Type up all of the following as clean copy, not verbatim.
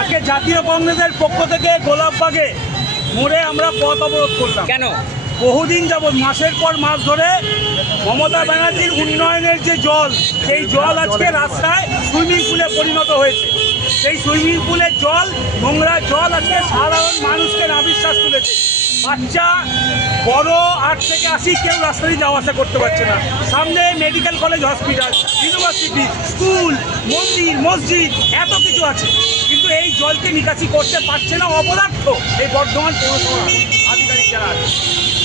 আজকে জাতীয় কংগ্রেসের পক্ষ থেকে গোলাপবাগে মোড়ে আমরা পথ অবরোধ করলাম। কেন? বহুদিন যাবৎ মাসের পর মাস ধরে মমতা ব্যানার্জির উন্নয়নের যে জল, সেই জল আজকে রাস্তায় সুইমিং পুলে পরিণত হয়েছে। সেই সুইমিং পুলের জল, নোংরা জল আজকে সাধারণ মানুষকে নাভিশ্বাস তুলেছে। বাচ্চা বড় 8 থেকে 80 কেউ রাস্তা দিয়ে যাওয়া আসা করতে পারছে না। সামনে medical college, hospital, university, school, মন্দির, মসজিদ এত কিছু আছে, কিন্তু এই জলকে নিকাশি করতে পারছে না অপদার্থ এই বর্ধমান পৌরসভা আধিকারিক যারা আছে।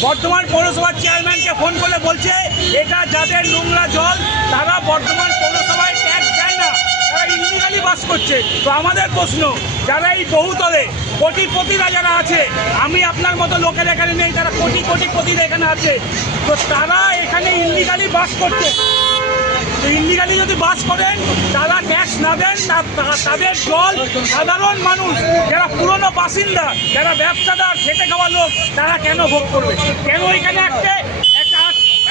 বর্ধমান পৌরসভার চেয়ারম্যানকে ফোন করে বলছে এটা যাদের নোংরা জল তারা বর্ধমান পৌরসভায় ট্যাক্স দেয় না, তারা ইলিগালি বাস করছে। তো আমাদের প্রশ্ন, যারা এই বহুতলে কোটিপতিরা যারা আছে, আমি আপনার মতো লোকের এখানে নেই, তারা কোটিপতিরা এখানে আছে, তো তারা এখানে ইলিগালি বাস করছে। তো ইলিগালি যদি বাস করেন, তারা ট্যাক্স না দেন, তাদের জল সাধারণ মানুষ যারা পুরনো বাসিন্দা, যারা ব্যবসাদার, খেটে খাওয়া লোক, তারা কেন ভোগ করবে? কেন এখানে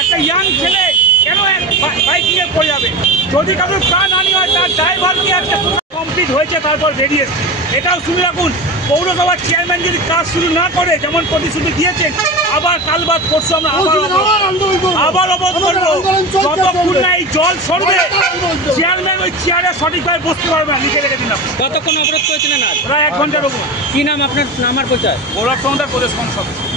একটা ইয়াং ছেলে কেন বাইকিংয়ে পড়ে যাবে? যদি কারোর প্রাণহানি হয়, তার ড্রাইভারকে একটা কমপ্লিট হয়েছে তারপর বেরিয়েছে। এটাও শুনে রাখুন, পৌরসভার চেয়ারম্যান যদি কাজ শুরু না করে, যেমন প্রতিশ্রুতি দিয়েছেন, আবার কাল বাদ পরশু আমরা আবার অবরোধ করবো। যতক্ষণ না এই জল সরবে, চেয়ারম্যান ওই চেয়ারে সঠিকভাবে বসতে পারবে না। লিখে রেখে দিলাম। কতক্ষণ অবরোধ করেছিলেন আজ? প্রায় 1 ঘন্টার উপর। কি নাম আপনার? নামার পরিচয়? গোলাপ সমাদার প্রদেশ কংগ্রেস।